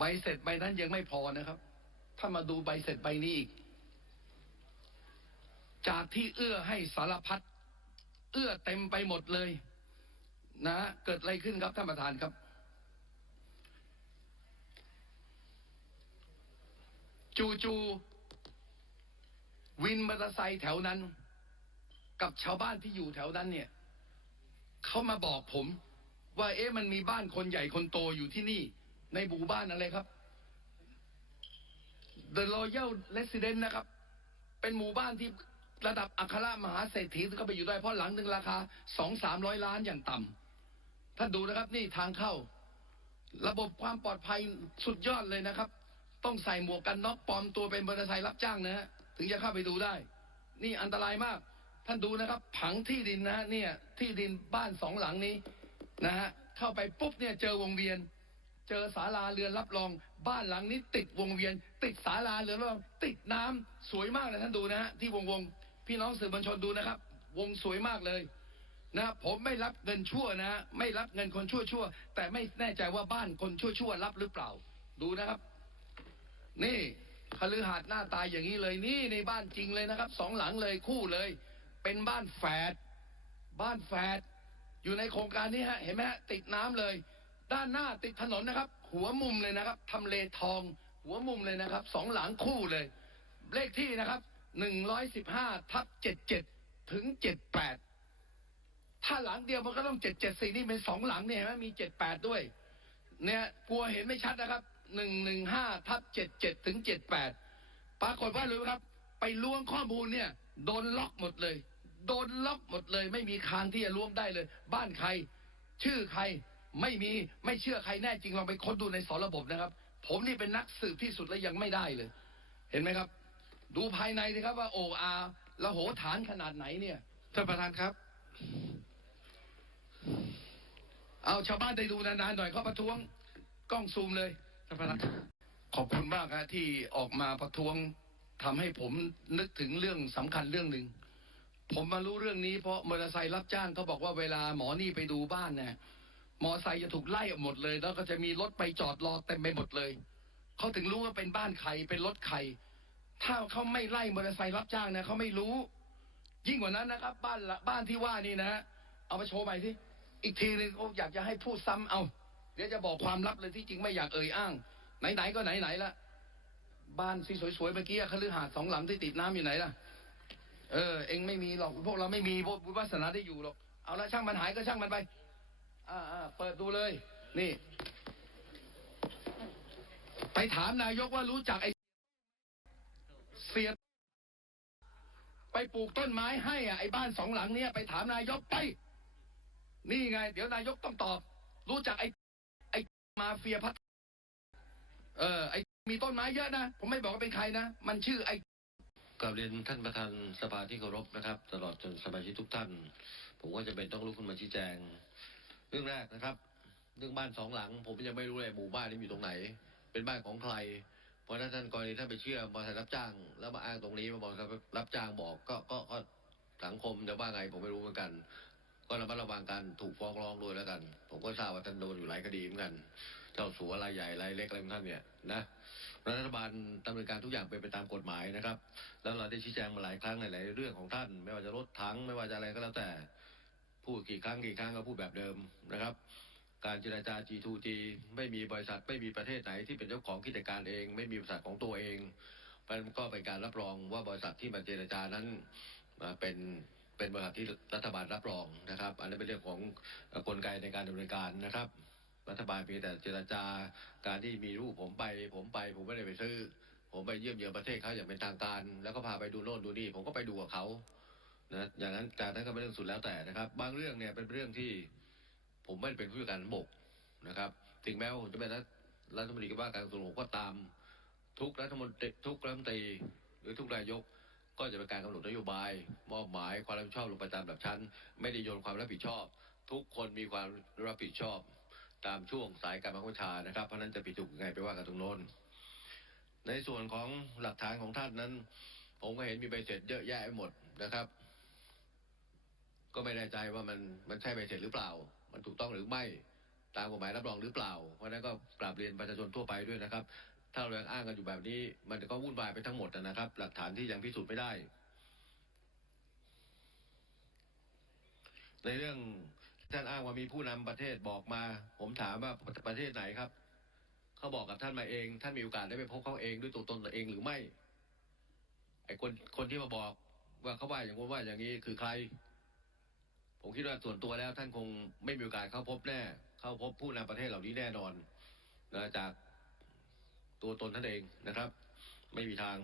ใบเสร็จใบนั้นยังไม่พอนะครับ ถ้ามาดูใบเสร็จใบนี้อีก จากที่เอื้อให้สารพัดเอื้อเต็มไปหมดเลย นะเกิดอะไรขึ้นครับท่านประธานครับ จูๆวินมอเตอร์ไซค์แถวนั้น กับชาวบ้านที่อยู่แถวนั้นเนี่ยเขามาบอกผม ว่าเอ๊ะมันมีบ้านคนใหญ่คนโตอยู่ที่นี่ ในหมู่บ้านอะไรครับ The Royal Resident นะครับ เป็นหมู่บ้านที่ระดับอัครมหาเศรษฐีก็ไปอยู่ได้เพราะหลังหนึ่งราคาสองสามร้อยล้านอย่างต่ำท่านดูนะครับนี่ทางเข้า ระบบความปลอดภัยสุดยอดเลยนะครับ ต้องใส่หมวกกันน็อกปลอมตัวเป็นมอเตอร์ไซค์รับจ้างนะฮะถึงจะเข้าไปดูได้ นี่อันตรายมาก ท่านดูนะครับ ผังที่ดินนะฮะเนี่ยที่ดินบ้านสองหลังนี้นะฮะเข้าไปปุ๊บเนี่ยเจอวงเวียน เจอศาลาเรือนรับรอง บ้านหลังนี้ติดวงเวียน ติดศาลาเรือนรับรองติดน้ำสวยมากเลยท่านดูนะฮะที่วงวงพี่น้องสื่อมวลชนดูนะครับ วงสวยมากเลยนะผมไม่รับเงินชั่วนะไม่รับเงินคนชั่วชั่วแต่ไม่แน่ใจว่าบ้านคนชั่วชั่วรับหรือเปล่า ดูนะครับ นี่คฤหาสน์หน้าตายอย่างนี้เลยนี่ในบ้านจริงเลยนะครับสองหลังเลยคู่เลย เป็นบ้านแฝดบ้านแฝดอยู่ในโครงการนี้ฮะเห็นไหมฮะติดน้ำเลย ด้านหน้าติดถนนนะครับ หัวมุมเลยนะครับทำเลทอง หัวมุมเลยนะครับสองหลังคู่เลย เลขที่นะครับหนึ่งร้อยสิบห้าทับเจ็ดเจ็ดถึงเจ็ดแปดถ้าหลังเดียวมันก็ต้องเจ็ดเจ็ดสี่นี่เป็นสองหลังเนี่ยเห็นไหมมีเจ็ดแปดด้วย เนี่ยกลัวเห็นไม่ชัดนะครับหนึ่งหนึ่งห้าทับเจ็ดเจ็ดถึงเจ็ดแปดปรากฏว่ารู้ไหมครับ ไปล้วงข้อมูลเนี่ย โดนล็อกหมดเลย โดนล็อกหมดเลย ไม่มีทางที่จะล้วงได้เลย บ้านใคร ชื่อใคร ไม่มีไม่เชื่อใครแน่จริงลองไปค้นดูในสอนระบบนะครับ ผมนี่เป็นนักสืบที่สุดแล้วยังไม่ได้เลย เห็นไหมครับ ดูภายในสิครับว่าโออาระโหฐานขนาดไหนเนี่ยท่านประธานครับ เอาชาวบ้านได้ดูนานๆหน่อยเขาประท้วงกล้องซูมเลยท่านประธานขอบคุณมากฮะที่ออกมาประท้วงทำให้ผมนึกถึงเรื่องสำคัญเรื่องหนึ่งผมมารู้เรื่องนี้เพราะมอเตอร์ไซค์รับจ้างเขาบอกว่าเวลาหมอนี่ไปดูบ้านเนี่ย มอไซค์จะถูกไล่ออกหมดเลย แล้วก็จะมีรถไปจอดรอเต็มไปหมดเลยเขาถึงรู้ว่าเป็นบ้านใครเป็นรถใครถ้าเขาไม่ไล่มอเตอร์ไซค์รับจ้างนะเขาไม่รู้ ยิ่งกว่านั้นนะครับ บ้านบ้านที่ว่านี่นะฮะเอามาโชว์ใหม่ที่อีกทีนึงโอ้อยากจะให้พูดซ้ำเอาเดี๋ยวจะบอกความลับเลยที่จริงไม่อยากเอ่ยอ้าง ไหนๆก็ไหนๆละบ้านที่สวยๆเมื่อกี้คฤหาสน์สองหลังที่ติดน้ำอยู่ไหนล่ะ เออ เองไม่มีหรอกพวกเราไม่มีพวกวาสนาได้อยู่หรอกเอาละช่างมันหายก็ช่างมันไป อ่าเปิดดูเลย นี่ ไปถามนายกว่ารู้จักไอ้เสียไปปลูกต้นไม้ให้อะไอ้บ้านสองหลังเนี่ยไปถามนายกไป นี่ไง เดี๋ยวนายกต้องตอบ รู้จักไอ้ไอ้มาเฟียพัทเออไอ้มีต้นไม้เยอะนะผมไม่บอกว่าเป็นใครนะมันชื่อไอ้กราบเรียนท่านประธานสภาที่เคารพนะครับ ตลอดจนสมาชิกทุกท่าน ผมก็จะเป็นต้องลุกขึ้นมาชี้แจง เรื่องแรกนะครับ เรื่องบ้านสองหลัง ผมยังไม่รู้เลยหมู่บ้านนี้อยู่ตรงไหน เป็นบ้านของใคร เพราะนั้นท่านกรณีท่านไปเชื่อบริษัทรับจ้าง แล้วมาอ้างตรงนี้มาบอกรับจ้างบอกก็ก็ก็สังคมจะว่าไงผมไม่รู้เหมือนกัน ก็ระมัดระวังกันถูกฟ้องร้องด้วยแล้วกัน ผมก็ทราบว่าท่านโดนอยู่หลายคดีเหมือนกัน เจ้าสัวรายใหญ่รายเล็กอะไรของท่านเนี่ยนะรัฐบาลดำเนินการทุกอย่างเป็นไปตามกฎหมายนะครับ แล้วเราได้ชี้แจงมาหลายครั้งในหลายเรื่องของท่าน ไม่ว่าจะลดทั้งไม่ว่าจะอะไรก็แล้วแต่ พูดกี่ครั้งกี่ครั้งก็พูดแบบเดิมนะครับ การเจรจา G2G ไม่มีบริษัทไม่มีประเทศไหนที่เป็นเจ้าของกิจการเอง ไม่มีบริษัทของตัวเองมันก็เป็นการรับรองว่าบริษัทที่มาเจรจานั้นเป็นเป็นบริษัทที่รัฐบาลรับรองนะครับ อันนี้นเป็นเรื่องของกลไกในการดำเนินการนะครับ รัฐบาลเพียงแต่เจรจาการที่มีรูปผมไป ผมไปผมไม่ได้ไปซื้อ ผมไปเยี่ยมเยือนประเทศเขาอย่างเป็นทางการ แล้วก็พาไปดูโน่นดูนี่ผมก็ไปดูกับเขา นะอย่างนั้นการนั้นก็เป็นเรื่องสุดแล้วแต่นะครับ บางเรื่องเนี่ยเป็นเรื่องที่ผมไม่เป็นผู้จัดการบกนะครับถึงแม้ว่าผมจะเป็นรัฐรัฐมนตรีว่าการกระทรวงก็ตาม ทุกรัฐมนตรีทุกรัฐมนตรีหรือทุกนายกก็จะเป็นการกำหนดนโยบาย มอบหมายความรับผิดชอบลงไปตามแบบชั้น ไม่ได้โยนความรับผิดชอบ ทุกคนมีความรับผิดชอบ ตามช่วงสายการบังคับชานะครับ เพราะฉะนั้นจะผิดถูกยังไงไปว่ากันตรงโน้นในส่วนของหลักฐานของท่านนั้น ผมก็เห็นมีใบเสร็จเยอะแยะไปหมดนะครับ ก็ไม่แน่ใจว่ามันมันใช่ใบเสร็จหรือเปล่า มันถูกต้องหรือไม่ตามกฎหมายรับรองหรือเปล่า เพราะฉะนั้นก็กราบเรียนประชาชนทั่วไปด้วยนะครับ ถ้าเรายังอ้างกันอยู่แบบนี้ มันก็วุ่นวายไปทั้งหมดนะครับ หลักฐานที่ยังพิสูจน์ไม่ได้ ในเรื่องท่านอ้างว่ามีผู้นำประเทศบอกมา ผมถามว่าประเทศไหนครับเขาบอกกับท่านมาเอง ท่านมีโอกาสได้ไปพบเขาเองด้วยตัวตนตัวเองหรือไม่ไอ้คนคนที่มาบอกว่าเขาว่าอย่างนู้นว่าอย่างนี้คือใคร ผมคิดว่าส่วนตัวแล้วท่านคงไม่มีโอกาสเข้าพบแน่ เข้าพบผู้นำประเทศเหล่านี้แน่นอนนะจากตัวตนท่านเองนะครับ ไม่มีทาง